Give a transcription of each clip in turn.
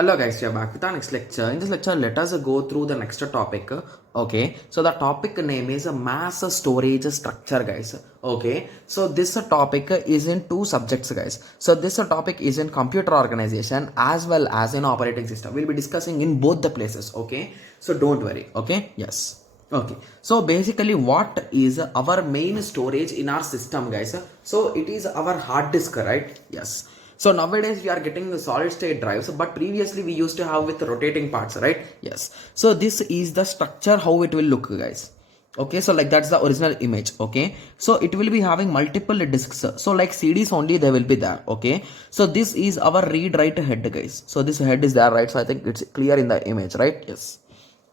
Hello guys, we are back with our next lecture. In this lecture, let us go through the next topic. Okay, so the topic name is mass storage structure, guys. Okay, so this topic is in two subjects, guys. So this topic is in computer organization as well as in operating system. We'll be discussing in both the places. Okay, so don't worry. Okay, yes. Okay, so basically what is our main storage in our system, guys? So it is our hard disk, right? Yes. So nowadays we are getting the solid state drives, but previously we used to have with rotating parts, right? Yes. So this is the structure how it will look, guys. Okay, so like that's the original image. Okay, so it will be having multiple disks. So like CDs only they will be there. Okay, so this is our read write head, guys. So this head is there, right? So I think it's clear in the image, right? Yes.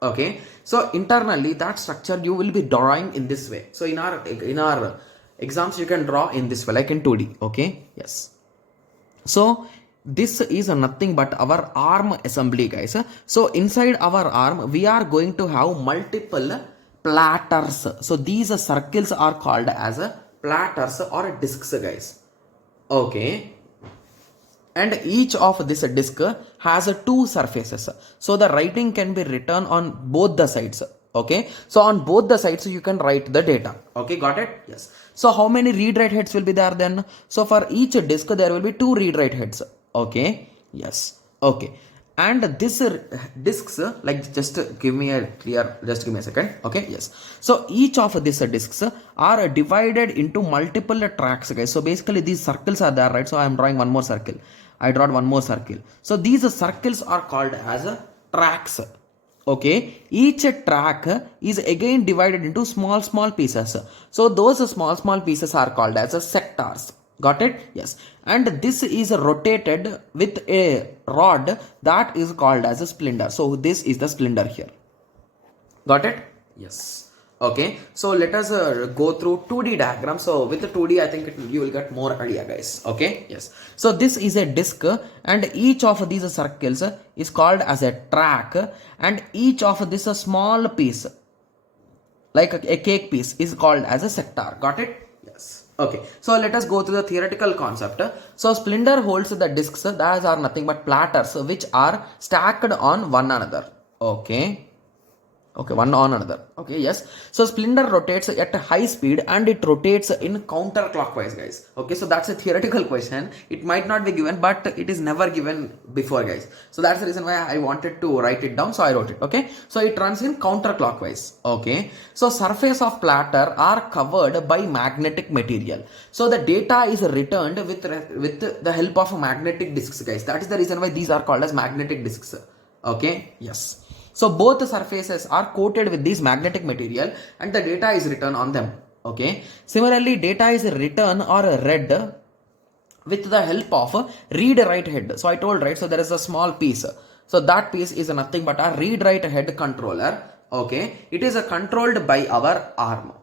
Okay, so internally that structure you will be drawing in this way. So in our exams you can draw in this way, like in 2D. Okay, yes. So this is nothing but our arm assembly, guys. So inside our arm we are going to have multiple platters. So these circles are called as platters or discs, guys. Okay, and each of this disc has two surfaces. So the writing can be written on both the sides. Okay, so on both the sides you can write the data. Okay, got it? Yes. So how many read write heads will be there then? So for each disk there will be two read write heads. Okay, yes. Okay, and this disks, like just give me a second. Okay, yes. So each of these disks are divided into multiple tracks, guys. So basically these circles are there, right? So I am drawing one more circle. I drawed one more circle. So these circles are called as tracks. Okay, each track is again divided into small pieces. So those small pieces are called as sectors. Got it? Yes. And this is rotated with a rod that is called as a splinter. So this is the splinter here. Got it? Yes. Okay, so let us go through 2D diagram. So with the 2D I think you will get more idea, guys. Okay, yes. So this is a disc and each of these circles is called as a track, and each of this a small piece like a cake piece is called as a sector. Got it? Yes. Okay, so let us go through the theoretical concept. So splinter holds the discs that are nothing but platters which are stacked on one another. Okay, one on another. Okay, yes. So splinter rotates at a high speed and it rotates in counterclockwise, guys. Okay, so that's a theoretical question. It might not be given, but it is never given before, guys. So that's the reason why I wanted to write it down, so I wrote it. Okay, so it runs in counterclockwise. Okay, so surface of platter are covered by magnetic material. So the data is returned with the help of magnetic disks, guys. That is the reason why these are called as magnetic disks. Okay, yes. So both the surfaces are coated with this magnetic material and the data is written on them. Okay. Similarly, data is written or read with the help of read write head. So I told, right, so there is a small piece. So that piece is nothing but a read write head controller. Okay. It is controlled by our arm.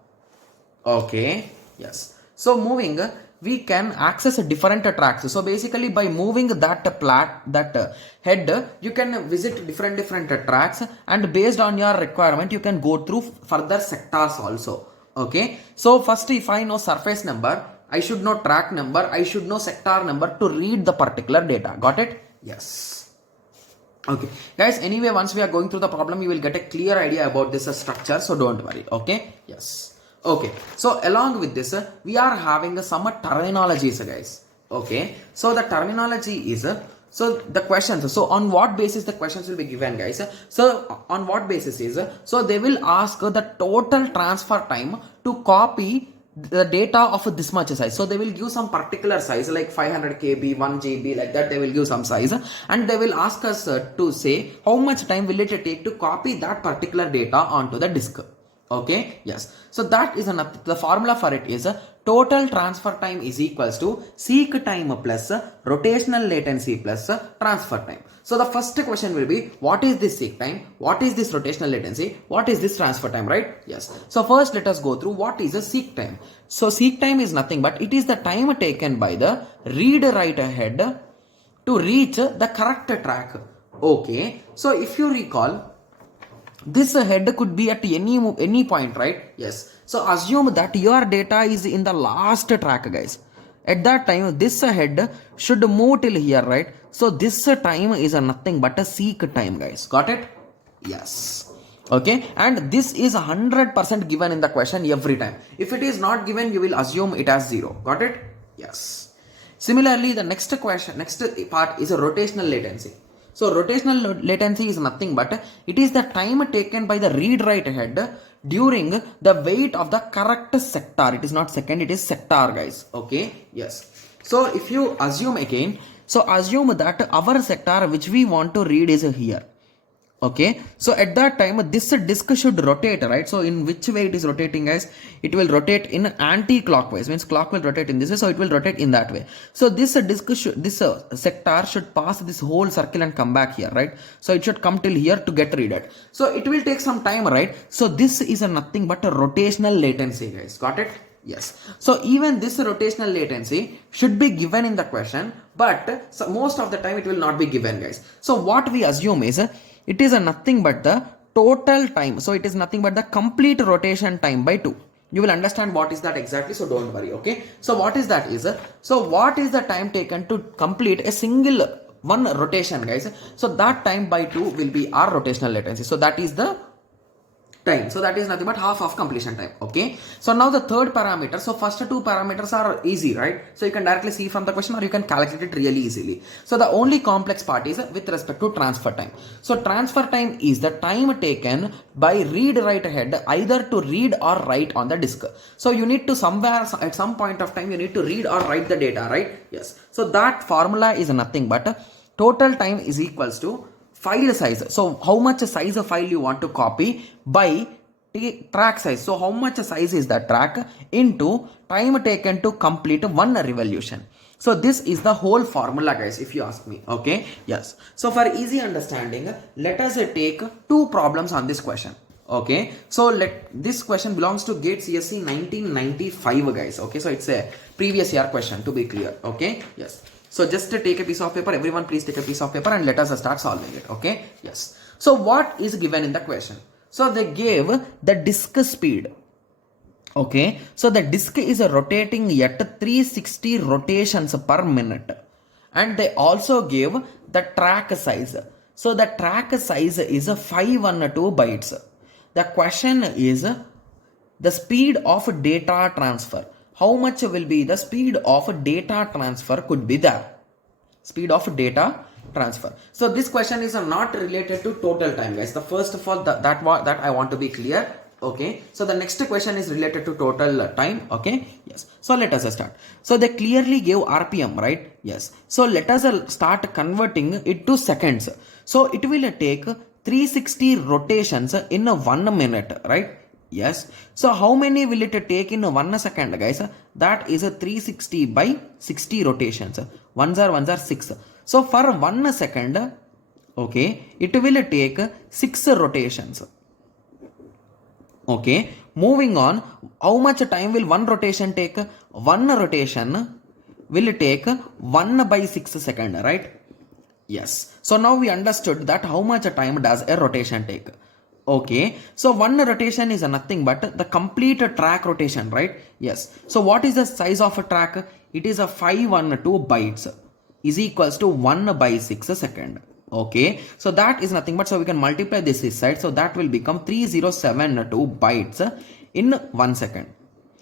Okay. Yes. So moving, we can access different tracks. So basically by moving that head, you can visit different tracks, and based on your requirement you can go through further sectors also. Okay, so first if I know surface number, I should know track number, I should know sector number to read the particular data. Got it? Yes. Okay, guys, anyway, once we are going through the problem you will get a clear idea about this structure, so don't worry. Okay, yes. Okay, so along with this, we are having some terminologies, guys. Okay, so the terminology is, so the questions, so on what basis the questions will be given, guys? So on what basis is, so they will ask the total transfer time to copy the data of this much size. So they will give some particular size like 500 KB, 1 GB, like that they will give some size, and they will ask us to say how much time will it take to copy that particular data onto the disk. Okay, yes. So that is the formula for it is total transfer time is equals to seek time plus rotational latency plus transfer time. So the first question will be, what is this seek time? What is this rotational latency? What is this transfer time, right? Yes. So first let us go through what is a seek time. So seek time is nothing but it is the time taken by the read write head to reach the correct track. Okay. So if you recall, this head could be at any point, right? Yes. So assume that your data is in the last track, guys. At that time, this head should move till here, right? So this time is a nothing but a seek time, guys. Got it? Yes. Okay, and this is 100% given in the question every time. If it is not given, you will assume it as 0. Got it? Yes. Similarly, the next part is a rotational latency. So rotational latency is nothing but it is the time taken by the read-write head during the wait of the correct sector. It is not second, it is sector, guys. Okay, yes. So if you assume again, so assume that our sector which we want to read is here. Okay, so at that time this disk should rotate, right? So in which way it is rotating, guys? It will rotate in anti-clockwise, means clock will rotate in this way, so it will rotate in that way. So this sector should pass this whole circle and come back here, right? So it should come till here to get read. So it will take some time, right? So this is a nothing but a rotational latency, guys. Got it? Yes. So even this rotational latency should be given in the question, but so most of the time it will not be given, guys. So what we assume is it is a nothing but the total time. So it is nothing but the complete rotation time by 2. You will understand what is that exactly, so don't worry. Okay, so what is that is so what is the time taken to complete a single one rotation, guys? So that time by 2 will be our rotational latency. So that is the time. So that is nothing but half of completion time. Okay, so now the third parameter. So first two parameters are easy, right? So you can directly see from the question or you can calculate it really easily. So the only complex part is with respect to transfer time. So transfer time is the time taken by read-write head either to read or write on the disk. So you need to somewhere at some point of time you need to read or write the data, right? Yes. So that formula is nothing but total time is equals to file size. So how much size of file you want to copy by track size. So how much size is the track into time taken to complete one revolution. So this is the whole formula, guys, if you ask me. Okay, yes. So for easy understanding, let us take two problems on this question. Okay, so this question belongs to GATE CSE 1995, guys. Okay, so it's a previous year question, to be clear. Okay, yes. So just take a piece of paper, everyone please take a piece of paper and let us start solving it. Okay, yes. So what is given in the question? So they gave the disk speed. Okay, so the disk is rotating at 360 rotations per minute, and they also gave the track size. So the track size is 512 bytes. The question is the speed of data transfer. How much will be the speed of data transfer could be there? Speed of data transfer. So this question is not related to total time, guys. The first of all that I want to be clear. Okay, so the next question is related to total time. Okay, yes. So let us start. So they clearly gave RPM, right? Yes. So let us start converting it to seconds. So it will take 360 rotations in 1 minute, right? Yes. So how many will it take in 1 second, guys? That is 360 by 60 rotations. Ones are 6. So for 1 second, okay, it will take 6 rotations. Okay, moving on, how much time will one rotation take? One rotation will take 1 by 6 second, right? Yes. So now we understood that how much time does a rotation take. Okay, so one rotation is nothing but the complete track rotation, right? Yes. So what is the size of a track? It is a 512 bytes is equals to 1 by 6 second. Okay, so that is nothing but, so we can multiply this side, so that will become 3072 bytes in 1 second.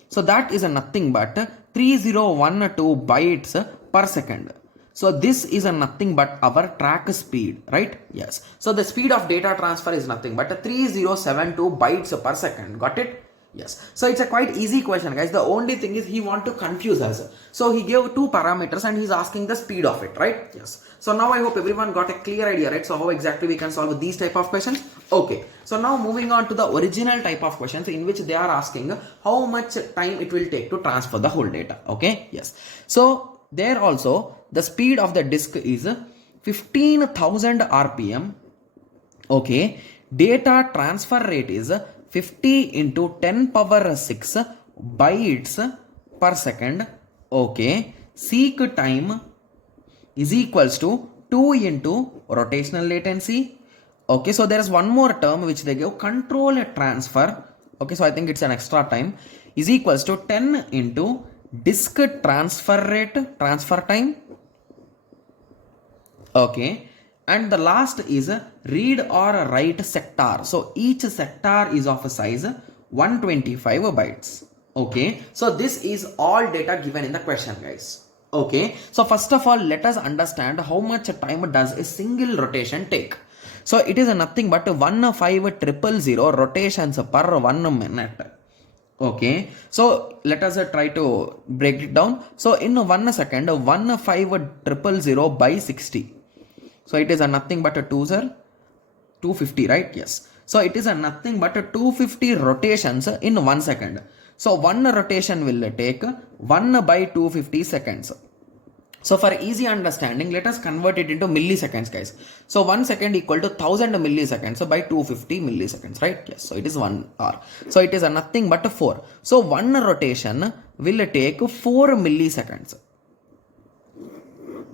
So that is nothing but 3012 bytes per second. So this is nothing but our track speed, right? Yes. So the speed of data transfer is nothing but 3072 bytes per second. Got it? Yes. So it's a quite easy question, guys. The only thing is he want to confuse us. So he gave two parameters and he's asking the speed of it, right? Yes. So now I hope everyone got a clear idea, right? So how exactly we can solve these type of questions? Okay. So now moving on to the original type of questions in which they are asking how much time it will take to transfer the whole data. Okay. Yes. So there also the speed of the disk is 15,000 RPM. Okay. Data transfer rate is 50 into 10 power 6 bytes per second. Okay. Seek time is equals to 2 into rotational latency. Okay. So there is one more term which they give, control transfer. Okay. So I think it's an extra time is equals to 10 into disk transfer time. Okay, and the last is read or write sector. So each sector is of a size 125 bytes. Okay, so this is all data given in the question, guys. Okay, so first of all, let us understand how much time does a single rotation take. So it is nothing but 15000 rotations per 1 minute. Okay, so let us try to break it down. So in 1 second, 15000 by 60. So it is a nothing but a 250, right? Yes. So it is a nothing but a 250 rotations in 1 second. So one rotation will take 1 by 250 seconds. So for easy understanding, let us convert it into milliseconds, guys. So 1 second equal to 1000 milliseconds by 250 milliseconds, right? Yes. So it is 1 hour. So it is a nothing but a 4. So one rotation will take 4 milliseconds.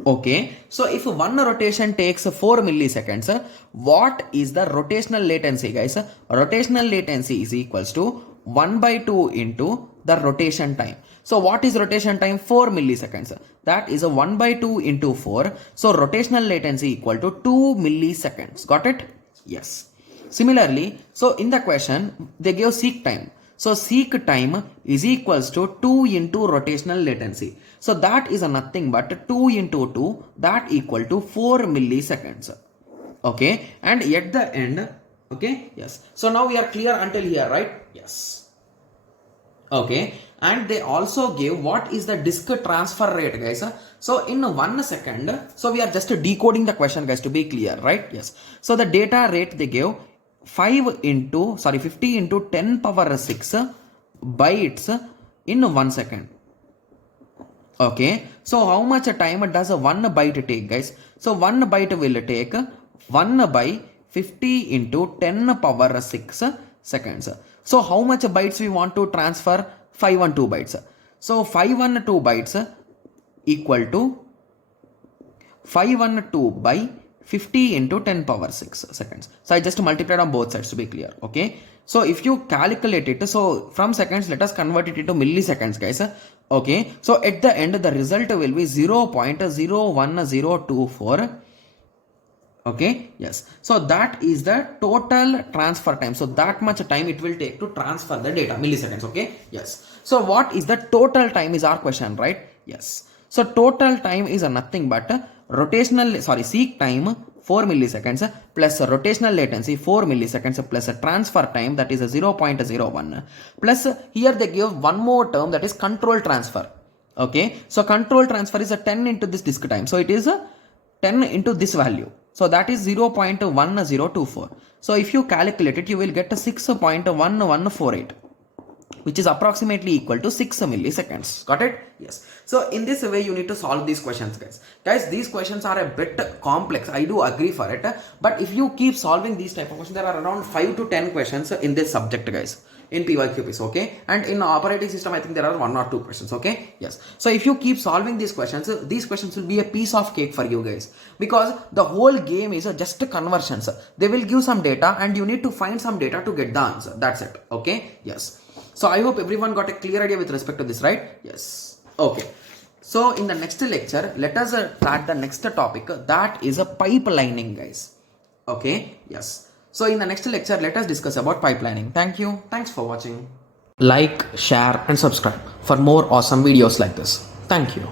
Okay, so if one rotation takes 4 milliseconds, what is the rotational latency, guys? Rotational latency is equals to 1 by 2 into the rotation time. So what is rotation time? 4 milliseconds. That is a 1 by 2 into 4. So rotational latency equal to 2 milliseconds. Got it? Yes. Similarly, so in the question, they give seek time. So seek time is equals to 2 into rotational latency. So that is a nothing but 2 into 2, that equal to 4 milliseconds. Okay, and at the end, okay, yes. So now we are clear until here, right? Yes. Okay, and they also give what is the disk transfer rate, guys. So in 1 second, so we are just decoding the question, guys, to be clear, right? Yes. So the data rate they give 50 into 10 power 6 bytes in 1 second. Okay, so how much time does a 1 byte take, guys? So 1 byte will take 1 by 50 into 10 power 6 seconds. So how much bytes we want to transfer? 512 bytes. So 512 bytes equal to 512 by 50 into 10 power 6 seconds. So I just multiplied on both sides to be clear. Okay, so if you calculate it, so from seconds, let us convert it into milliseconds, guys. Okay, so at the end, the result will be 0.01024. Okay, yes. So that is the total transfer time. So that much time it will take to transfer the data, milliseconds. Okay, yes. So what is the total time is our question, right? Yes. So total time is a nothing but seek time 4 milliseconds plus rotational latency 4 milliseconds plus a transfer time, that is a 0.01, plus here they give one more term, that is control transfer. Okay, so control transfer is a 10 into this disk time. So it is a 10 into this value. So that is 0.1024. So if you calculate it, you will get a 6.1148. which is approximately equal to 6 milliseconds. Got it? Yes. So in this way, you need to solve these questions, guys. Guys, these questions are a bit complex. I do agree for it. But if you keep solving these type of questions, there are around 5 to 10 questions in this subject, guys, in PYQPs. Okay. And in operating system, I think there are 1 or 2 questions. Okay. Yes. So if you keep solving these questions will be a piece of cake for you, guys, because the whole game is just conversions. They will give some data and you need to find some data to get the answer. That's it. Okay. Yes. So I hope everyone got a clear idea with respect to this, right? Yes. Okay. So in the next lecture, let us start the next topic, that is a pipelining, guys. Okay. Yes. So in the next lecture, let us discuss about pipelining. Thank you. Thanks for watching. Like, share and subscribe for more awesome videos like this. Thank you.